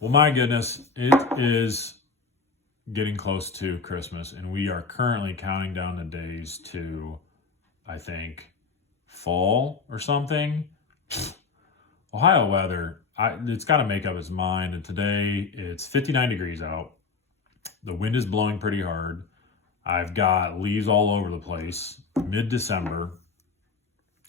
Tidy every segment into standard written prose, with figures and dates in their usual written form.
Well, my goodness, it is getting close to Christmas, and we are currently counting down the days to, I think, fall or something. Ohio weather, it's got to make up its mind. And today it's 59 degrees out. The wind is blowing pretty hard. I've got leaves all over the place. Mid-December.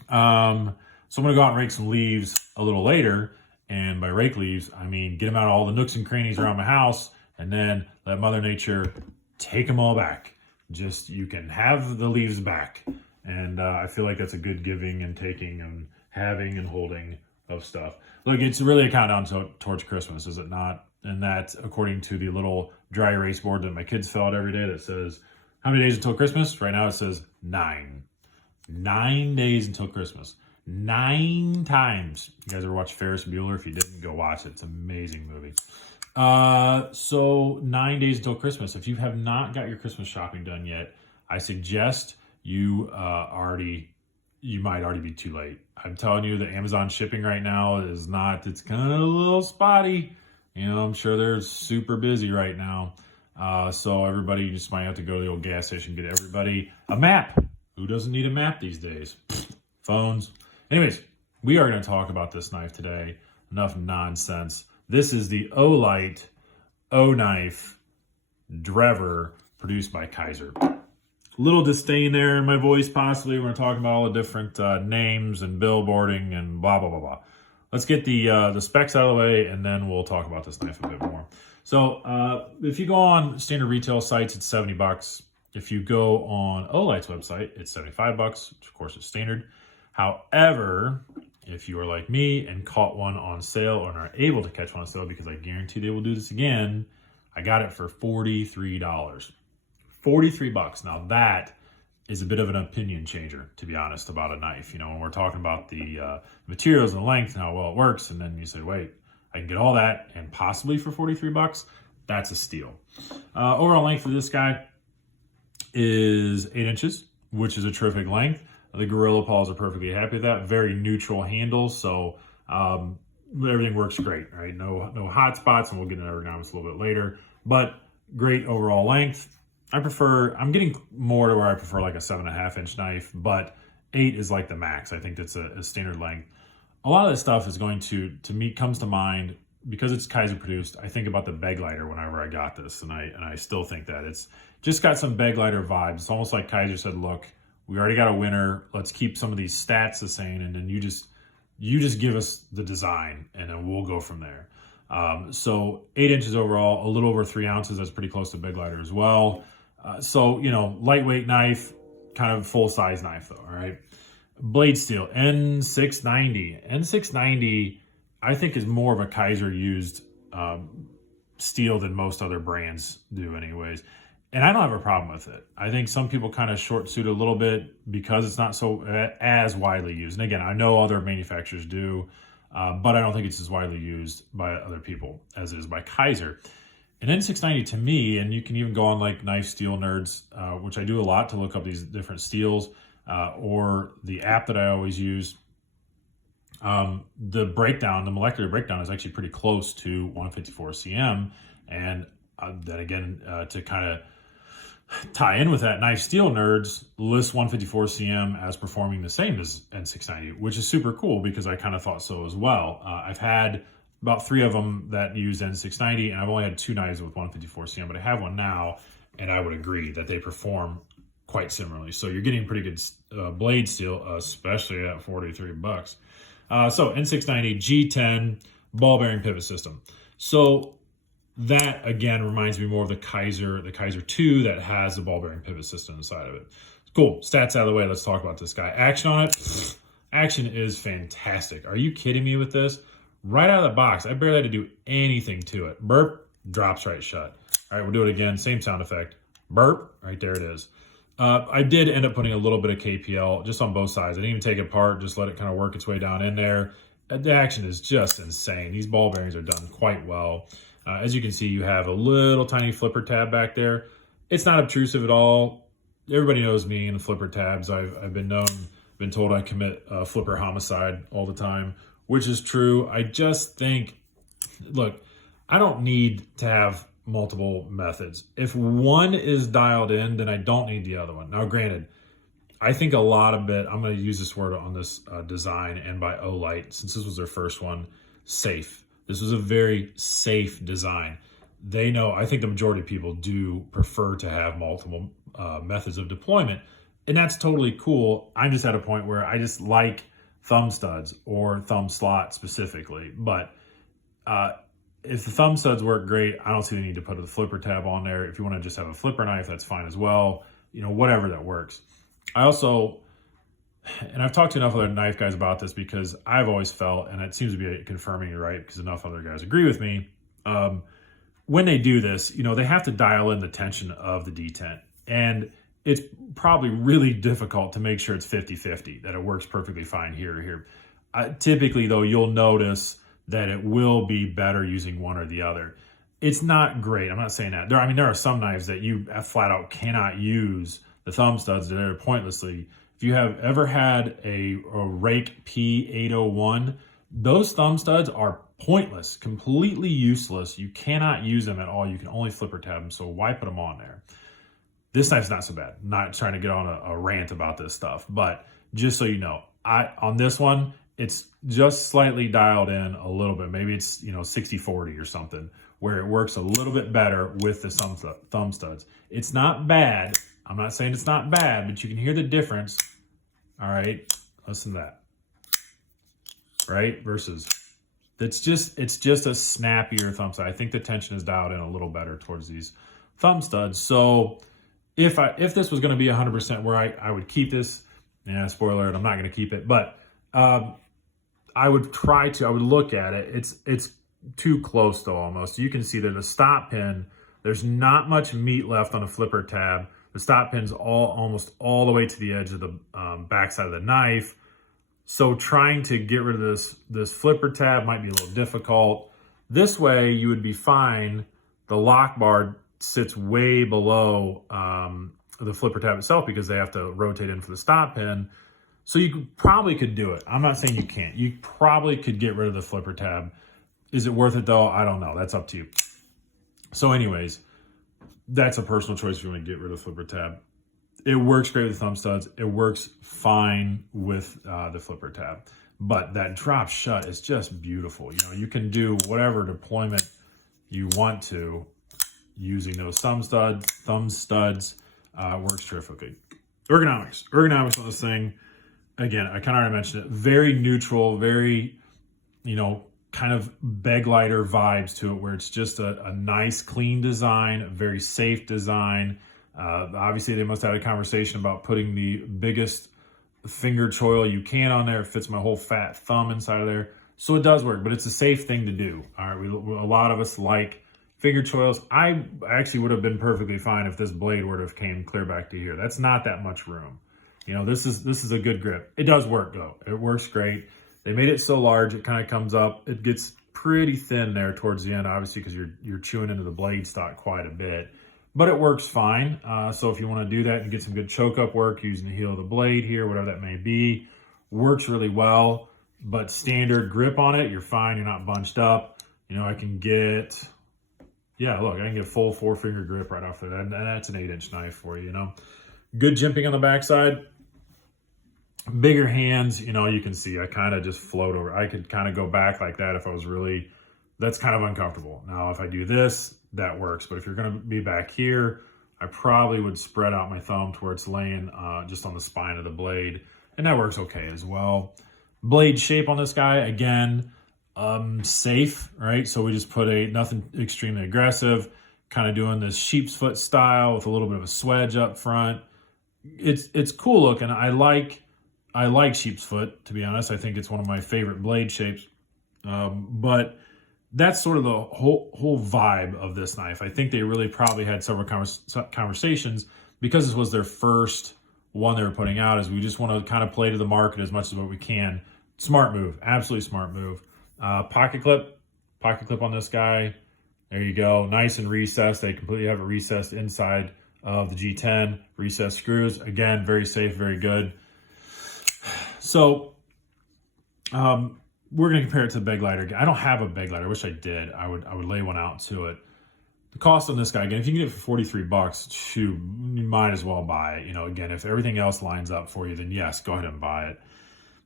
So I'm going to go out and rake some leaves a little later. And by rake leaves, I mean get them out of all the nooks and crannies around my house and then let Mother Nature take them all back. Just, you can have the leaves back. And I feel like that's a good giving and taking and having and holding of stuff. Look, it's really a countdown towards Christmas, is it not? And that's according to the little dry erase board that my kids fill out every day that says, how many days until Christmas? Right now it says 9. 9 days until Christmas. 9 times. You guys ever watch Ferris Bueller? If you didn't, go watch it. It's an amazing movie. So 9 days until Christmas. If you have not got your Christmas shopping done yet, I suggest you might already be too late. I'm telling you, the Amazon shipping right now is not, it's kind of a little spotty. You know, I'm sure they're super busy right now. So everybody, you just might have to go to the old gas station and get everybody a map. Who doesn't need a map these days? Phones. Anyways, we are going to talk about this knife today. Enough nonsense. This is the Olight O-Knife Drever, produced by Kaiser. Little disdain there in my voice, possibly. We're talking about all the different names and billboarding and blah, blah, blah, blah. Let's get the specs out of the way, and then we'll talk about this knife a bit more. So if you go on standard retail sites, it's $70. If you go on Olight's website, it's $75, which of course is standard. However, if you are like me and caught one on sale or are able to catch one on sale, because I guarantee they will do this again, I got it for $43. $43. Now that is a bit of an opinion changer, to be honest, about a knife. You know, when we're talking about the materials and the length and how well it works, and then you say, wait, I can get all that and possibly for $43, that's a steal. Overall length for this guy is 8 inches, which is a terrific length. The Gorilla Paws are perfectly happy with that. Very neutral handle, so everything works great, right? No hot spots, and we'll get into ergonomics a little bit later, but great overall length. I'm getting more to where I prefer like a 7.5-inch knife, but 8 is like the max. I think that's a standard length. A lot of this stuff is going to me, comes to mind because it's Kaiser produced. I think about the Beglighter whenever I got this, and I still think that it's just got some Beglighter vibes. It's almost like Kaiser said, look, we already got a winner. Let's keep some of these stats the same, and then you just give us the design, and then we'll go from there. So 8 inches overall, a little over 3 ounces. That's pretty close to Beglighter as well. So, you know, lightweight knife, kind of full-size knife though, all right? Blade steel, N690. N690, I think, is more of a Kaiser-used steel than most other brands do anyways. And I don't have a problem with it. I think some people kind of short-suit a little bit because it's not so as widely used. And again, I know other manufacturers do, but I don't think it's as widely used by other people as it is by Kaiser. An N690 to me, and you can even go on like Knife Steel Nerds, which I do a lot to look up these different steels, or the app that I always use. The molecular breakdown is actually pretty close to 154 cm. And then again, to kind of tie in with that, Knife Steel Nerds lists 154 cm as performing the same as N690, which is super cool because I kind of thought so as well. I've had about 3 of them that use N690, and I've only had 2 knives with 154 cm, but I have one now, and I would agree that they perform quite similarly. So you're getting pretty good blade steel, especially at $43. So N690 G10 ball bearing pivot system. So that again reminds me more of the Kaiser 2 that has the ball bearing pivot system inside of it. Cool. Stats out of the way. Let's talk about this guy. Action on it. Action is fantastic. Are you kidding me with this? Right out of the box, I barely had to do anything to it. Burp, drops right shut. All right, we'll do it again. Same sound effect. Burp, right there it is. I did end up putting a little bit of KPL just on both sides. I didn't even take it apart, just let it kind of work its way down in there. The action is just insane. These ball bearings are done quite well. As you can see, you have a little tiny flipper tab back there. It's not obtrusive at all. Everybody knows me and the flipper tabs. I've been told I commit flipper homicide all the time, which is true. I just think, look, I don't need to have multiple methods. If one is dialed in, then I don't need the other one. Now, granted, I think a lot of it, I'm going to use this word on this design and by Olight, since this was their first one, safe. This was a very safe design. They know, I think the majority of people do prefer to have multiple methods of deployment, and that's totally cool. I'm just at a point where I just like thumb studs or thumb slot specifically, but if the thumb studs work great, I don't see the need to put the flipper tab on there. If you want to just have a flipper knife, that's fine as well. You know, whatever that works. I also, and I've talked to enough other knife guys about this because I've always felt, and it seems to be confirming you're right because enough other guys agree with me, when they do this, you know, they have to dial in the tension of the detent. And it's probably really difficult to make sure it's 50-50, that it works perfectly fine here or here. Typically, though, you'll notice that it will be better using one or the other. It's not great. I'm not saying that. There are some knives that you flat out cannot use the thumb studs. They're pointlessly. If you have ever had a Rake P801, those thumb studs are pointless, completely useless. You cannot use them at all. You can only flipper tab them, so why put them on there? This knife's not so bad. I'm not trying to get on a rant about this stuff, but just so you know, on this one, it's just slightly dialed in a little bit. Maybe it's 60-40 or something, where it works a little bit better with the thumb studs. It's not bad. I'm not saying it's not bad, but you can hear the difference. All right, listen to that. Right, versus it's just a snappier thumb stud. I think the tension is dialed in a little better towards these thumb studs. So if this was going to be 100% where I would keep this, spoiler alert, I'm not going to keep it, but I would look at it. It's too close though, almost. You can see that the stop pin, there's not much meat left on the flipper tab. The stop pin's almost all the way to the edge of the backside of the knife. So trying to get rid of this flipper tab might be a little difficult. This way you would be fine. The lock bar sits way below the flipper tab itself because they have to rotate in for the stop pin. So you probably could do it. I'm not saying you can't. You probably could get rid of the flipper tab. Is it worth it though? I don't know. That's up to you. So anyways, that's a personal choice if you want to get rid of the flipper tab. It works great with thumb studs. It works fine with the flipper tab. But that drop shut is just beautiful. You can do whatever deployment you want to using those thumb studs. Works terrifically. Ergonomics on this thing. Again, I kind of already mentioned it. Very neutral, very, kind of beg lighter vibes to it, where it's just a nice, clean design, a very safe design. Obviously, they must have had a conversation about putting the biggest finger choil you can on there. It fits my whole fat thumb inside of there. So it does work, but it's a safe thing to do. All right, a lot of us like finger choils. I actually would have been perfectly fine if this blade would have came clear back to here. That's not that much room. This is a good grip. It does work though. It works great. They made it so large, it kind of comes up. It gets pretty thin there towards the end, obviously, because you're chewing into the blade stock quite a bit. But it works fine. So if you want to do that and get some good choke up work using the heel of the blade here, whatever that may be, works really well. But standard grip on it, you're fine. You're not bunched up. I can get, look, I can get full 4-finger grip right off there. And that's an 8-inch knife for you, Good jimping on the backside. Bigger hands, you can see I kind of just float over. I could kind of go back like that if I was really, that's kind of uncomfortable. Now, if I do this, that works. But if you're going to be back here, I probably would spread out my thumb to where it's laying just on the spine of the blade. And that works okay as well. Blade shape on this guy, again, safe, right? So we just put nothing extremely aggressive, kind of doing this sheep's foot style with a little bit of a swedge up front. It's cool looking. I like sheep's foot, to be honest. I think it's one of my favorite blade shapes. But that's sort of the whole vibe of this knife. I think they really probably had several conversations because this was their first one they were putting out, is we just want to kind of play to the market as much as what we can. Smart move. Absolutely smart move. Pocket clip on this guy. There you go. Nice and recessed. They completely have it recessed inside of the G10. Recessed screws. Again, very safe, very good. So, we're going to compare it to the bag lighter. I don't have a bag lighter. I wish I did. I would lay one out to it. The cost on this guy, again, if you can get it for 43 bucks, shoot, you might as well buy it. You know, again, if everything else lines up for you, then yes, go ahead and buy it.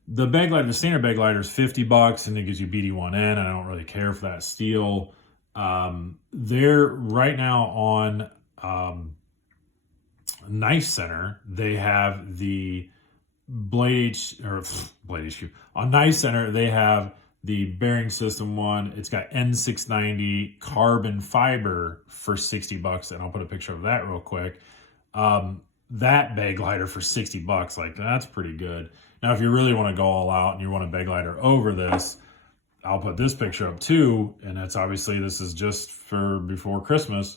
The bag lighter, the standard bag lighter is 50 bucks and it gives you BD1N. I don't really care for that steel. They're right now on Knife Center. They have the Blade HQ. On Knife Center, they have the bearing system one. It's got N690 carbon fiber for 60 bucks. And I'll put a picture of that real quick. That bag lighter for 60 bucks, like that's pretty good. Now, if you really want to go all out and you want a bag lighter over this, I'll put this picture up too. And that's obviously, this is just for before Christmas.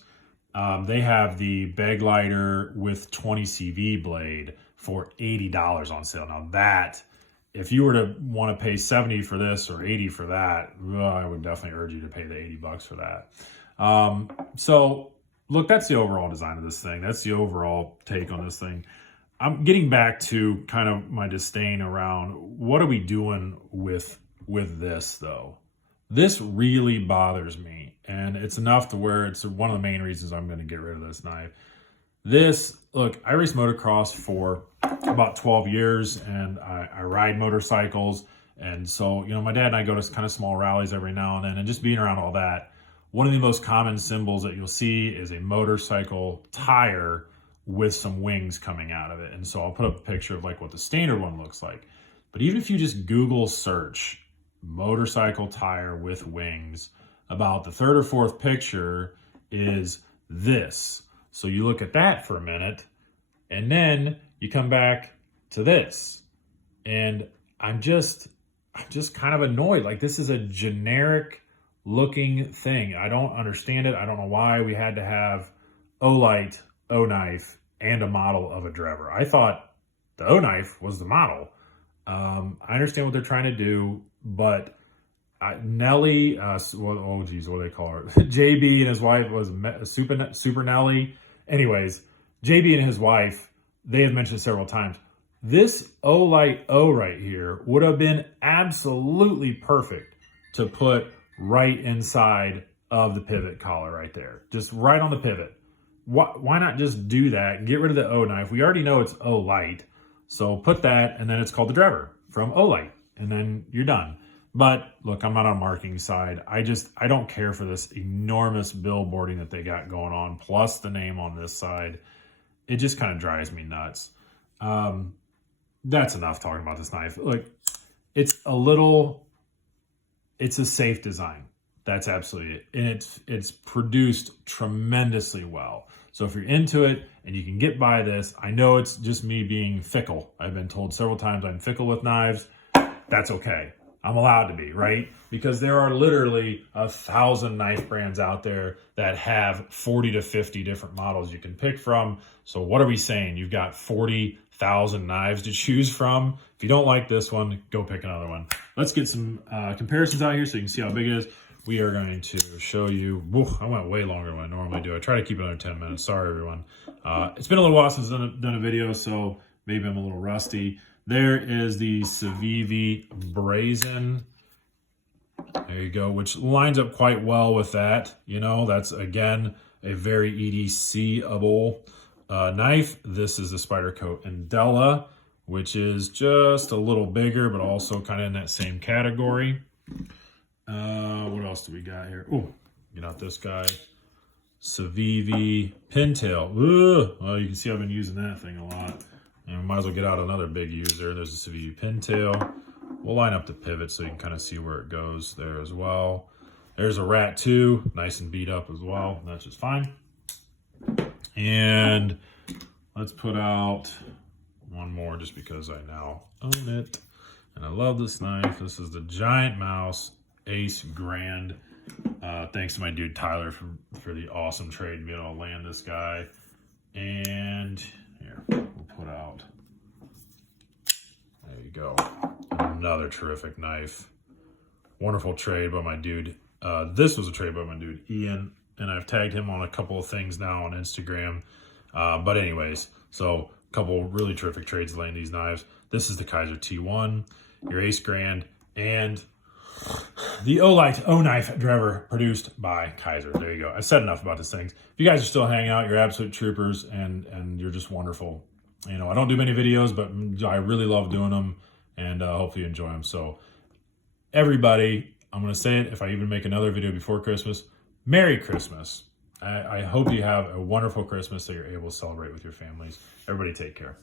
They have the bag lighter with 20 CV blade for $80 on sale. Now that, if you were to want to pay 70 for this or 80 for that, I would definitely urge you to pay the 80 bucks for that. So look, that's the overall design of this thing. That's the overall take on this thing. I'm getting back to kind of my disdain around what are we doing with this though. This really bothers me, and it's enough to where it's one of the main reasons I'm going to get rid of this knife. Look, I raced motocross for about 12 years, and I ride motorcycles. And so, you know, my dad and I go to kind of small rallies every now and then, and just being around all that, one of the most common symbols that you'll see is a motorcycle tire with some wings coming out of it. And so I'll put up a picture of like what the standard one looks like. But even if you just Google search motorcycle tire with wings, about the third or fourth picture is this. So you look at that for a minute, and then you come back to this. And I'm just kind of annoyed. Like, this is a generic looking thing. I don't understand it. I don't know why we had to have O-Light, O-Knife, and a model of a Drever. I thought the O-Knife was the model. I understand what they're trying to do, but Nelly, what do they call her? JB and his wife was Super Nelly. Anyways, JB and his wife, they have mentioned several times, this O-Light O right here would have been absolutely perfect to put right inside of the pivot collar right there. Just right on the pivot. Why not just do that? Get rid of the O-Knife. We already know it's O-Light. So put that, and then it's called the Drever from O-Light, and then you're done. But look, I'm not on marketing side. I don't care for this enormous billboarding that they got going on, plus the name on this side. It just kind of drives me nuts. That's enough talking about this knife. Look, it's a safe design. That's absolutely it. And it's produced tremendously well. So if you're into it and you can get by this, I know it's just me being fickle. I've been told several times I'm fickle with knives. That's okay. I'm allowed to be, right? Because there are literally 1,000 knife brands out there that have 40 to 50 different models you can pick from. So what are we saying? You've got 40,000 knives to choose from. If you don't like this one, go pick another one. Let's get some comparisons out here so you can see how big it is. We are going to show you, I went way longer than I normally do. I try to keep it under 10 minutes. Sorry, everyone. It's been a little while since I've done a video, so maybe I'm a little rusty. There is the Civivi Brazen. There you go, which lines up quite well with that. You know, that's, again, a very EDC-able knife. This is the Spyderco Andella, which is just a little bigger, but also kind of in that same category. What else do we got here? Oh, get out this guy. Civivi Pintail. Well, you can see I've been using that thing a lot. And we might as well get out another big user. There's a Civivi Pintail. We'll line up the pivot so you can kind of see where it goes there as well. There's a Rat 2, nice and beat up as well. That's just fine. And let's put out one more just because I now own it. And I love this knife. This is the Giant Mouse Ace Grand. Thanks to my dude Tyler for the awesome trade, being able to land this guy. And here, we'll put out, there you go, another terrific knife. Wonderful trade by my dude. This was a trade by my dude Ian, and I've tagged him on a couple of things now on Instagram. But anyways, so a couple really terrific trades laying these knives. This is the Kaiser T1, your Ace Grand, and The O-Knife Drever, produced by Kaiser. There you go. I said enough about these things. If you guys are still hanging out, you're absolute troopers, and you're just wonderful. You know, I don't do many videos, but I really love doing them, and hopefully you enjoy them. So, everybody, I'm going to say it, if I even make another video before Christmas, Merry Christmas. I hope you have a wonderful Christmas that you're able to celebrate with your families. Everybody take care.